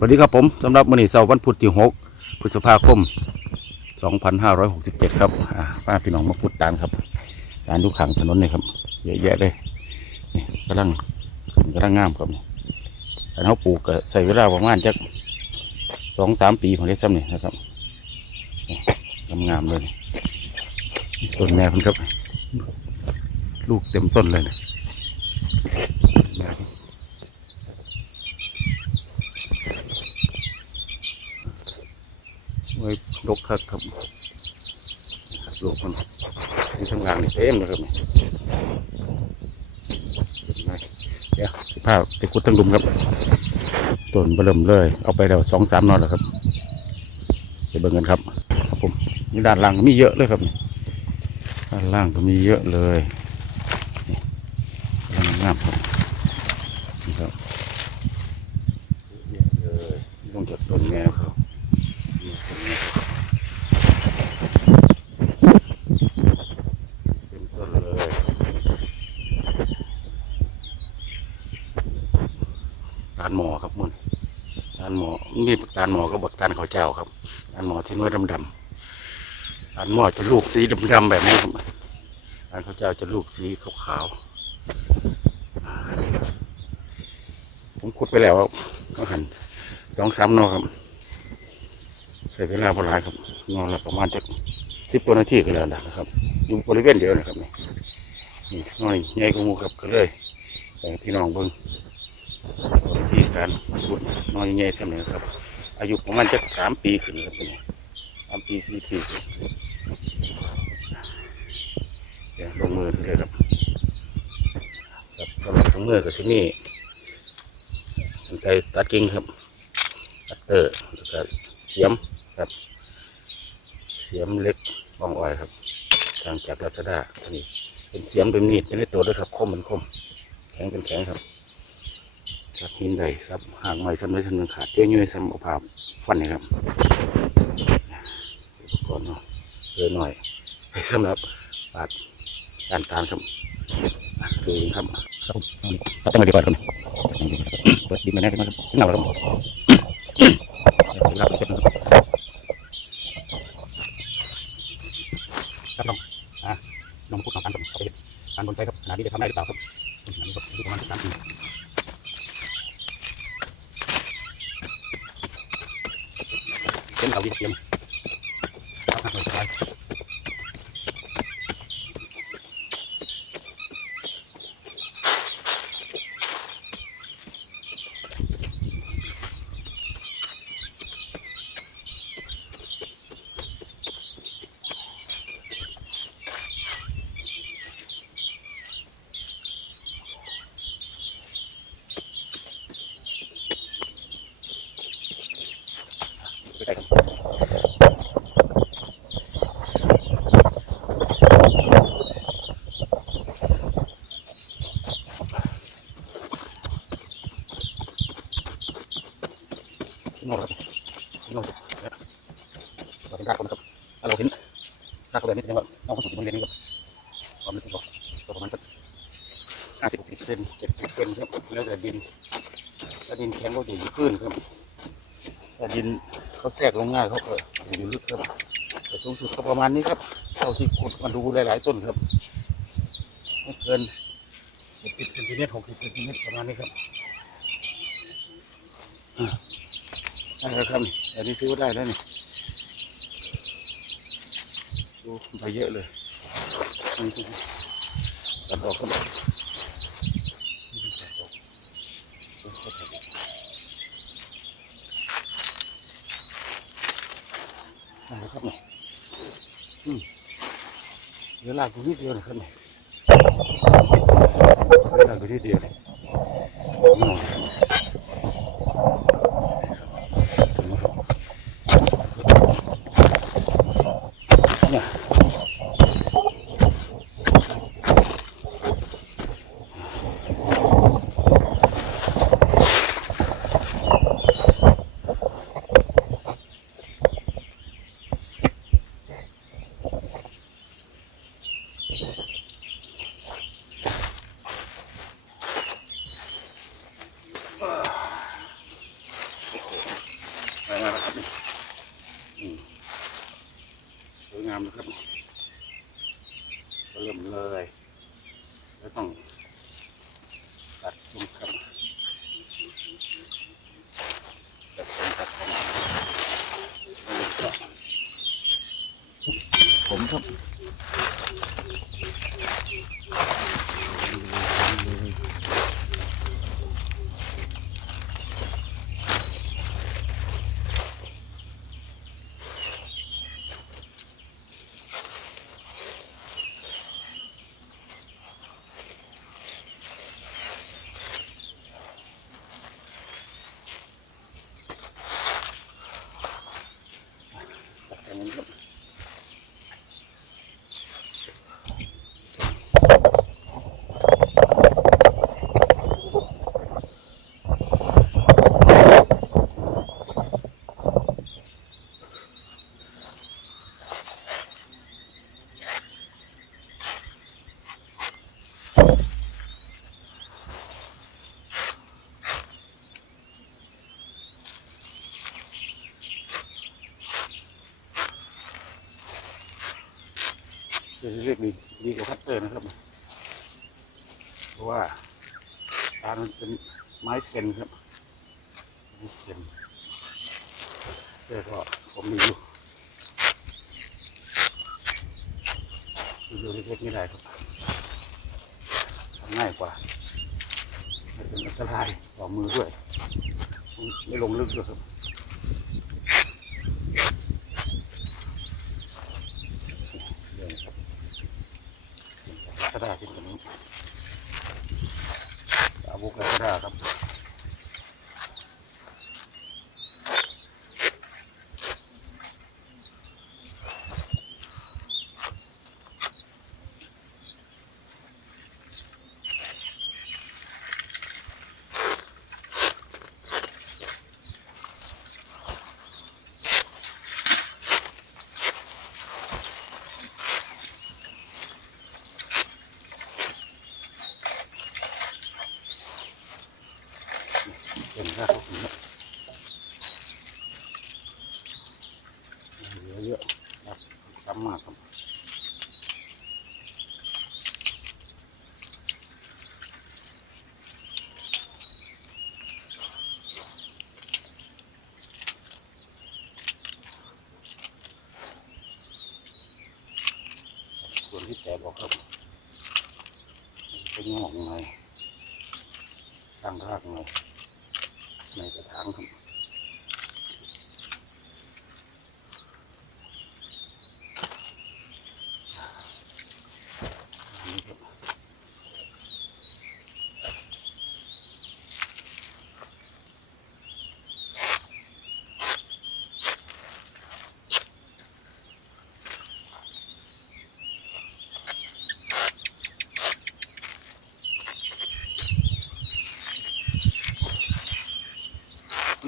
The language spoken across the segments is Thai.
สวัสดีครับผมสำหรับมื้อนี้เสาร์วันพุธที่ 6 พฤษภาคม 2567 ครับป้าพี่น้องมาพุดตานครับตานดูขังถนนนี่ครับเยอะแยะเลยนี่กำลังขึ้นกำลังงามครับนี่อันเขาปลูกใส่เวลาประมาณจักสองสามปีของได้ซ้ำนี่นะครับนี่งามเลยต้นแม่เพิ่นครับ ลูกเต็มต้นเลยนะแม่ไว้ ดกคักครับลูกมันที่ทำงานเต็มเลยครับนี่เดี๋ยวสิพาไปขุดตั้งดุมครับต้นเบิ่มเลย เอาไปแล้วสองสามนอนแล้วครับไปเบิ่งกันครับครับผมนี่ด้านล่างมีเยอะเลยครับนี่ด้านล่างก็มีเยอะเลยนี่งามครับนี่ครับลยนี่ต้องจากต้นแง่ครับนี่ต้นแง่เต็มต้นเลยตาลหมอครับมันตาลห มอมีตาลหมอก็บอกตาลข้าวเจ้าครับตาลหมอที่น้อยดำๆตาลหมอจะลูกสีดำๆแบบนี้ครับตาลข้าวเจ้าจะลูกสีขาวๆผมขุดไปแล้วครับก็หันสองสามนอครับใช้เวลาพอหลายครับนอนละประมาณจะสิบกว่านาทีก็แล้วนะครับ อยู่บริเวณเดียวนะครับนี่นี่น้อยใหญ่กว่ามูครับก็เลยแต่พี่น้องเบิ้งวิธีการขุดน้อยใหญ่สำเร็จครับ อายุประมาณจะสามปีขึ้นครับนี่สามปีสี่ปีเดี๋ยวลงมือเลยครับครับสำหรับทั้งมือกับที่นี่กันไกรตัดกิ่งครับตัดเตอร์แล้วก็เสียมครับเสียมเล็กบองอ้อยครับสร้างจากลาซาด้าอันนี้เป็นเสียมเป็นมีดเป็นในตัวด้วยครับคมเป็นคม แข็งเป็นแข็งครับ สับหินใดสับหางไม้สำเร็จทันหนึ่งขาดย่อยๆซ้ำเอาภาพฟันนี่ครับอุปกรณ์เนาะเยอะหน่อยสำหรับปาดด้านตาลครับอะคืออย่างนี้ครับครับผมตัดตั้งแต่ดีกว่าครับเปิดดินมาแน่ขึ้นมาครับขึ้นเอาแล้วครับเวลาเก็บนะครับครับน้องอะน้องพูดน้องการกับเขาไปเห็นการบนไซครับขนาดนี้จะทำได้หรือเปล่าครับขนาดนี้ครับอยู่ประมาณสามปี เป็นเขาดีเตรียมครับหักเลยสบ นอกครับนอกครับเราเป็นรากคนนะครับถ้าเราเห็นรากแบบนี้แสดงว่าน้องเขาสุดบริเวณนี้ครับความลึกของเขาประมาณสักห้าสิบสิบเซนเจ็ดสิบเซนครับแล้วแต่ดินถ้าดินแข็งก็จะอยู่พื้นครับแต่ดินเขาแทรกลงง่ายเขาก็อยู่ลึกครับแต่สูงสุดก็ประมาณนี้ครับเท่าที่ขุดมาดูหลาย ๆ ต้นครับไม่เกินสิบเซนติเมตรหกสิบเซนติเมตรประมาณนี้ครับอ่า ได้แล้วครับนี่อันนี้ถือว่าได้แล้วนี่ดูไปเยอะเลยตัดออกก็ได้ได้แล้วครับนี่อืมเหลือลากกูนิดเดียวนะครับนี่เหลือลากกูนิดเดียวเลยอืมเนี่ย ผ จะเรียกดีดีกว่าคัตเตอร์นะครับ เพราะว่ากามันเป็นไม้เซนครับไม้เซนเแต่ก็ผมมีอยู่ดูเล็กๆไม่ได้ครับทำง่ายกว่าไม่เป็นอันตรายต่อมือด้วย ไม่ลงลึกด้วยครับ เดี๋ยวนะครับ กระดาษชิ้นนี้อาบุกกระดาษครับ เป็นข้าวผมนะเหลือเยอะครับซ้ำมากครับส่วนที่แตกออกครับเป็นงอกไงสร้างรากไง ในกระถางครับอันนี้ครับ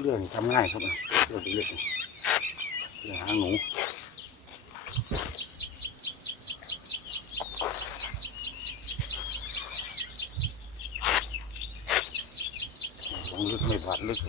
เรื่องทำง่ายครับเรื่องเล็กเรื่องหางหนูลงลึกไม่บาดลึก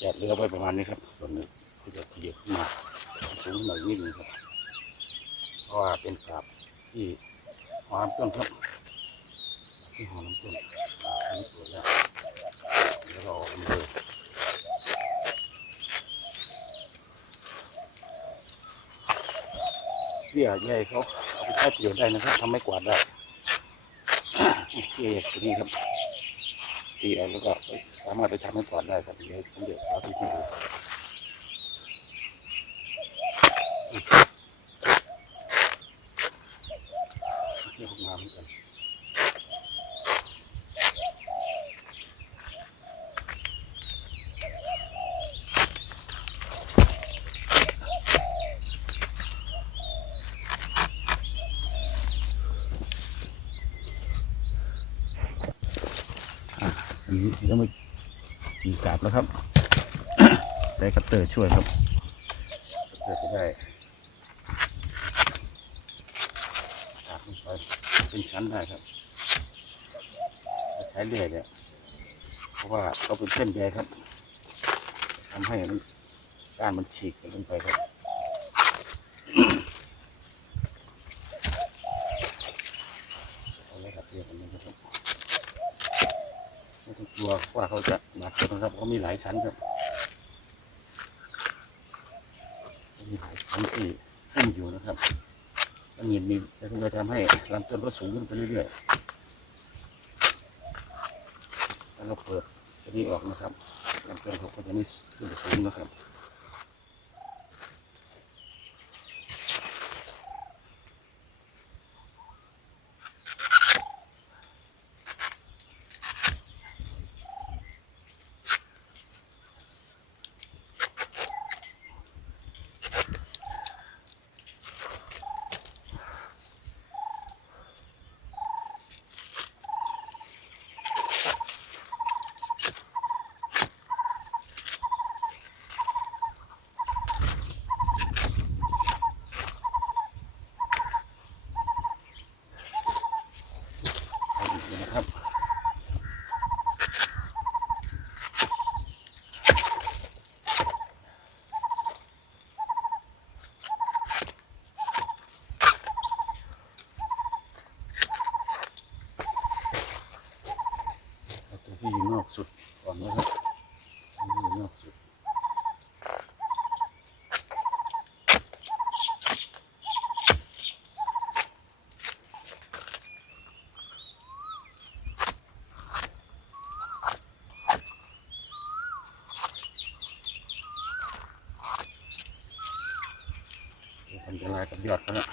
ครับ แล้วไว้ประมาณนี้ครับส่วนหนึ่งก็จะขยับขึ้นมาสูงหน่อยนิดนึงครับเพราะว่าเป็นกาบที่หอมต้นครับ ที่หอมน้ำต้นนนี้สวยแล้วแล้วก็ออกมาเลยเบี้ยใหญ่เขาไปใช้ประโยชน์ได้นะครับทำไม่กวาดได้ที่ตัวนี้ครับ ตีเอาแล้วก็สามารถไปทำให้ก่อนได้ครับเดี๋ยวผมจะสาธิตให้ดูยวผมมาเหมือนกัน อันนี้ เดี๋ยวมากีกาบแล้วครับได้คัตเตอร์ช่วยครับคัตเตอร์จะได้กาบลงไปเป็นชั้นได้ครับใช้เลื่อยเนี่ยเพราะว่าเขาเป็นเส้นใยครับทำให้มันก้านมันฉีกกันลงไปครับ เอาเลยครับเรียกอันนี้นะครับ ไม่ต้องกลั ว่าเขาจะหนักนะครับเขามีหลายชั้นครับมีหลายชั้นที่ขึ้นอยู่นะครับอันนี้มีแล้วก็จะทำให้ลำต้นก็สูงขึ้นไปเรื่อยๆแล้วเราเปิดจะนี้ออกนะครับลำต้นเขาก็จะนี่ขึ้นสูงนะครับ เอาอีกเลยนะครับ เอาตัวที่อยู่นอกสุดก่อนนะครับอันนี้อยู่นอกสุด อันตรายกับยอดเขาละ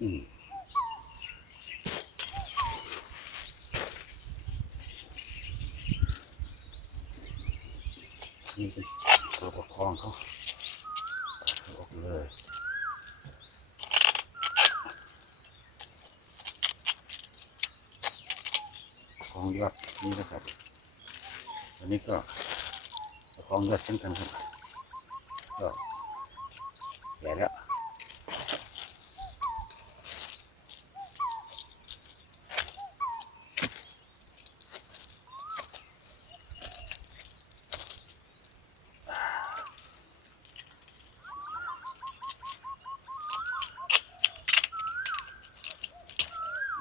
อืมนี่เป็นตัวประคองเขาเอาออกเลย ของยอดนี่นะครับ อันนี้ก็ ของยอดเช่นกันครับก็ใหญ่แล้ว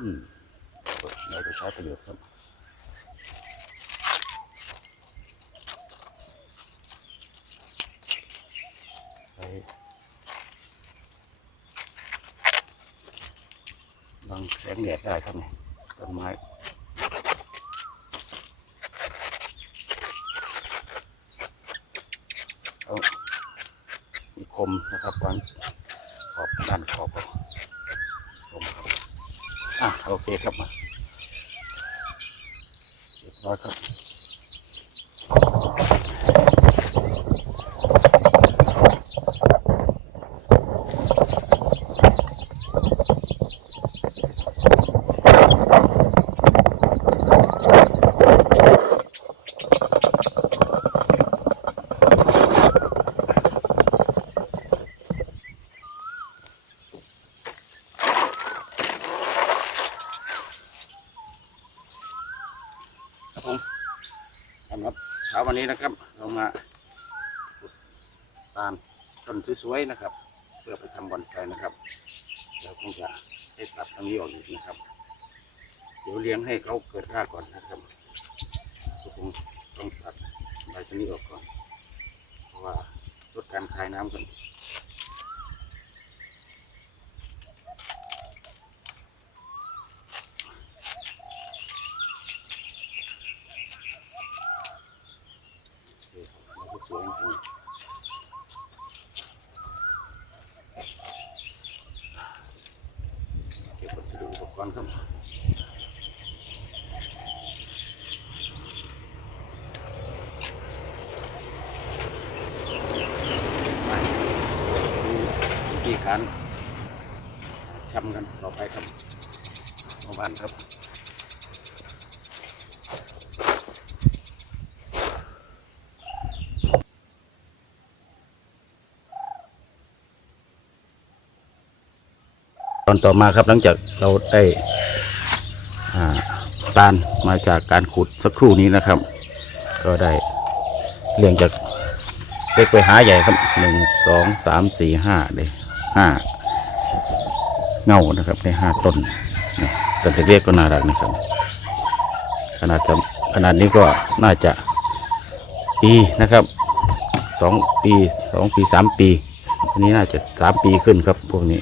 อืมเราจะใช้ประโยชน์ครับ ใช้บังแสงแดด ได้ครับเนี่ยต้นไม้เอามีคมนะครับวางขอบด้านขอบครับคมครับอะโอเคครับมาเรียบร้อยครับ ช้าวันนี้นะครับ เรามาตามต้นสวยๆนะครับ เพื่อไปทำบอนไซนะครับเดี๋ยวคงจะให้ตัดตรงนี้ออกอีกนะครับ เดี๋ยวเลี้ยงให้เขาเกิดรากก่อนนะครับก็คงต้องตัดใบชนิดออกก่อน เพราะว่าลดการคายน้ำกันโอเคครับเราก็ สวยจริงเก็บวัสดุอุปกรณ์ครับวิธีการชำกันต่อไปครับชาวบ้านครับ อนต่อมาครับหลังจากเราได้ตานมาจากการขุดสักครู่นี้นะครับ ก็ได้เรียงจากเล็กไปหาใหญ่ครับหนึ่งสองสามสี่ห้าเลยห้าเงานะครับในห้าต้นต้นเล็กก็น่ารักนะครับ ขนาดจะขนาดนี้ก็น่าจะปีนะครับสองปีสองปีสามปีอันนี้น่าจะสามปีขึ้นครับพวกนี้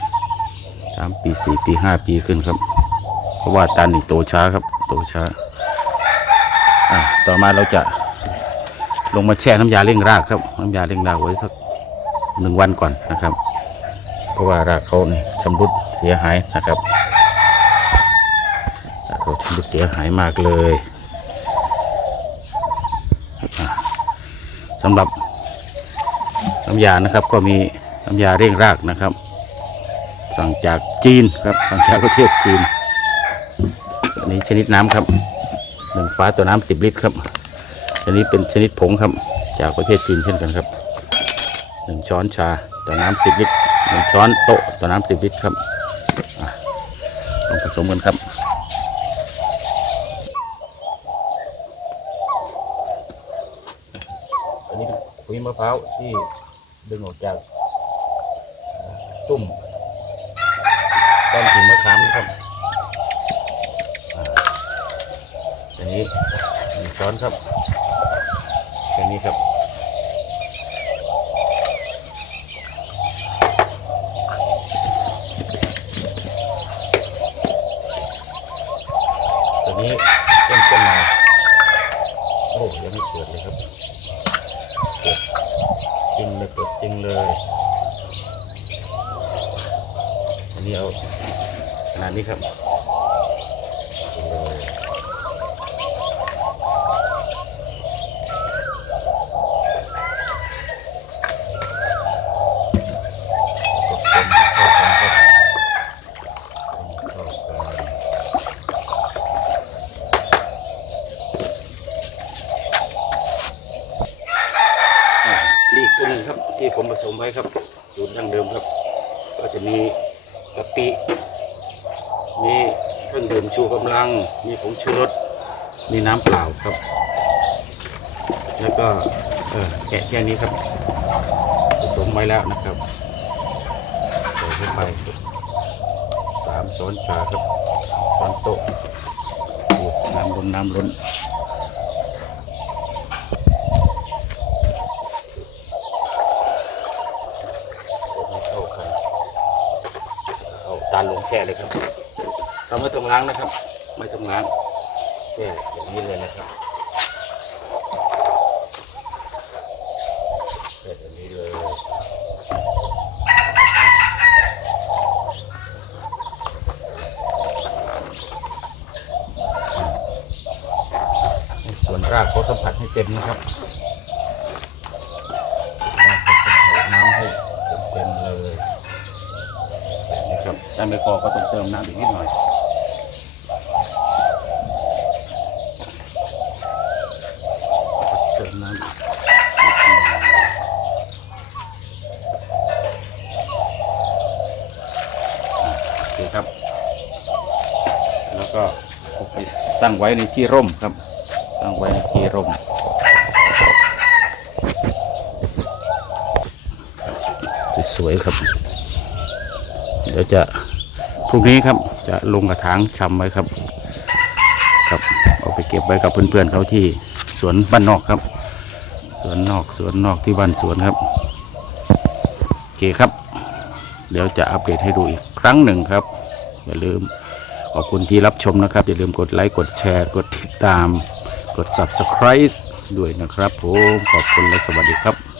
สามปีสี่ปีห้าปีขึ้นครับ เพราะว่าตาลนี่โตช้าครับ โตช้าอะต่อมาเราจะลงมาแช่น้ำยาเร่งรากครับ น้ำยาเร่งรากไว้สักหนึ่งวันก่อนนะครับ เพราะว่ารากเขาเนี่ยชำรุดเสียหายนะครับรากเขาชำรุดเสียหายมากเลยสำหรับน้ำยานะครับก็มีน้ำยาเร่งรากนะครับ สั่งจากจีนครับ สั่งจากประเทศจีนอันนี้ชนิดน้ำครับหนึ่งฟ้าตัวน้ำสิบลิตรครับ อันนี้เป็นชนิดผงครับ จากประเทศจีนเช่นกันครับหนึ่งช้อนชาต่อน้ำสิบลิตรหนึ่งช้อนโต๊ะต่อน้ำสิบลิตรครับลองผสมกันครับอันนี้ป็นขุยมะพร้าวที่ดึงออกจากตุ่ม ต้นถึงมะขามนะครับอ่าอันนี้หนึ่งช้อนครับอันนี้ครับ ตัวนี้เริ่มต้นมาโอ้ยังไม่เกิดเลยครับเกิดจริงเลยเกิดจริงเลยอันนี้เอาขนาดนี้ครับเลย กดคนเข้ากันครับเข้ากันอ่านี่อีกตัวหนึงครับที่ผมผสมไว้ครับ สูตรดั้งเดิมครับ ก็จะ มีกะปิ มีเครื่องดื่มชูกำลัง มีผงชูรส มีน้ำเปล่าครับ แล้วก็เออแกะแค่นี้ครับ ผสมไว้แล้วนะครับใส่เข้าไปสามช้อนชาครับช้อนโต๊ะน้ำล้นน้ำล้นให้เข้ากันเอาตาลลง แช่เลยครับเราไม่ต้องล้างนะครับ ไม่ต้องล้างแช่อย่างนี้เลยนะครับแช่แบบนี้เลยส่วนรากเขาสัมผัสให้เต็มนะครับรากเขาสัมผัสน้ำให้เต็มเลย ครับถ้าไม่พอก็ต้องเติมน้ำอีกนิดหน่อยเติมน้ำโอเคครับ แล้วก็เอาไปตั้งไว้ในที่ร่มครับ ตั้งไว้ในที่ร่มสวยครับ ดี๋ยวจะพรุ่งนี้ครับจะลงกระถางชำไว้ครับ ครับเอาไปเก็บไว้กับเพื่อนๆเขาที่สวนบ้านนอกครับ สวนนอกสวนนอกที่บ้านสวนครับโอเคครับ เดี๋ยวจะอัปเดตให้ดูอีกครั้งหนึ่งครับ อย่าลืมขอบคุณที่รับชมนะครับ อย่าลืมกดไลค์กดแชร์กดติดตาม กด subscribe ด้วยนะครับผมขอบคุณและสวัสดีครับ